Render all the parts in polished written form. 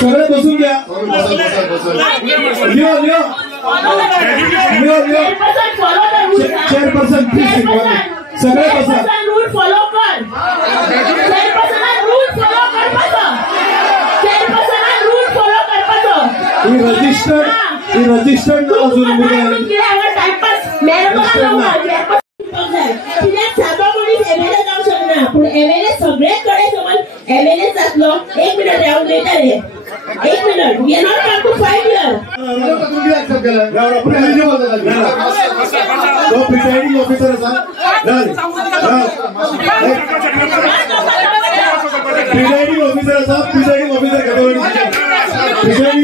सगळे बसून घ्या. चेअरपर्सन प्लीज सगळे बसा. रूल फॉलो कर. रूल फॉलो कर. रूल फॉलो कर. रजिस्टर्ड ना अजून टाइमपास मेरे को एमएलए जाऊ शकणार पण एमएलए सगळ्याकडे समज एमएलए जातलो. 1 मिनिट राहून लेटर आहे. 1 minute we are not come to fight here. Presiding officer असा प्रिसाइडिंग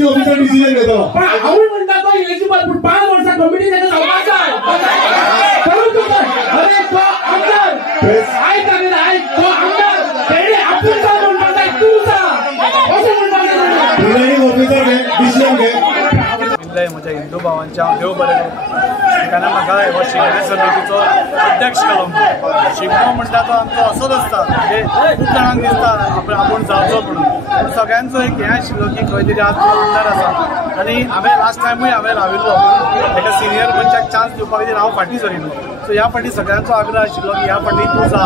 ऑफिसर डिसिजन घेतो. आम्ही म्हणतात तो इलेक्शन 5 वर्षा कमिटी त्याचा संवाद अरे तो आमदार काय करेल आहे तो आमदार त्याने आपण काय म्हणतात तू सा कसं म्हणतात प्रिसाइडिंग ऑफिसर डिसिजन घे. म्हज्या हिंदू भावांच्या देव बरें ताणें म्हाका हो शिगमे समितीचो अध्यक्ष केलो. शिगमो म्हणटा तो आमचो असोच आसता म्हणजे खूब जाणांक दिसता आपूण जावचो म्हणून सगळ्यांचो एक हें आशिल्लो की खंय तरी आज आमदार आसा आनी हांवें लास्ट टायमूय लाविल्लो एका सिनियर मनशाक चान्स दिवपाक खातीर हांव फाटीं सरिल्लो. सो ह्या फाटीं सगळ्यांचो आग्रह आशिल्लो की ह्या फाटीं तूं जा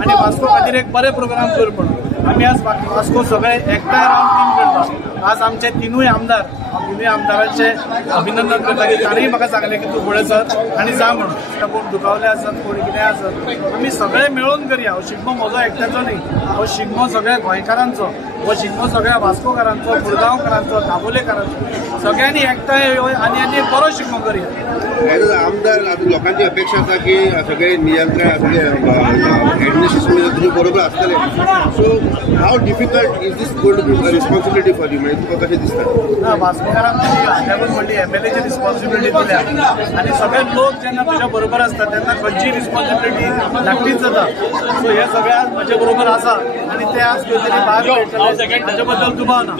आनी वास्को खातीर एक बरें प्रोग्राम कर म्हणून. आमी आज वास्को सगळे एकठांय रावन टीम करता. आज आमचे तिनूय आमदारांचे अभिनंदन करता की ताणेंय म्हाका सांगलें की तूं फुडें सर आनी जा म्हणून. कोण दुखावले आसत कोण कितें आसत आमी सगळे मेळून करया. हो शिगमो म्हजो एकट्याचो न्ही. हो शिगमो सगळ्या गोंयकारांचो. हो शिगमो सगळ्या वास्कोकारांचो मुरगांवकारांचो दाबोलेकारांचो सगळ्यांनी एकठांय येवया आनी एक बरो शिगमो करया. आमदार लोकांची अपेक्षा आसा की सगळे नियंत्रण सगळे एडमिनिस्ट्रेशन बरोबर आसतले. So how difficult is this going to be responsibility for you म्हणजे तुका कशें दिसता? ना वास्कोकारांक हांवें व्हडली एमएलएची रिस्पॉन्सिबिलिटी दिल्या आनी सगळे लोक जेन्ना तुज्या बरोबर आसता तेन्ना खंयची रिस्पॉन्सिबिलिटी धाकटीच जाता. सो हे सगळे आज म्हजे बरोबर आसा आनी ते आज खंय तरी भायर मेळटले हाचे बद्दल दुबाव ना.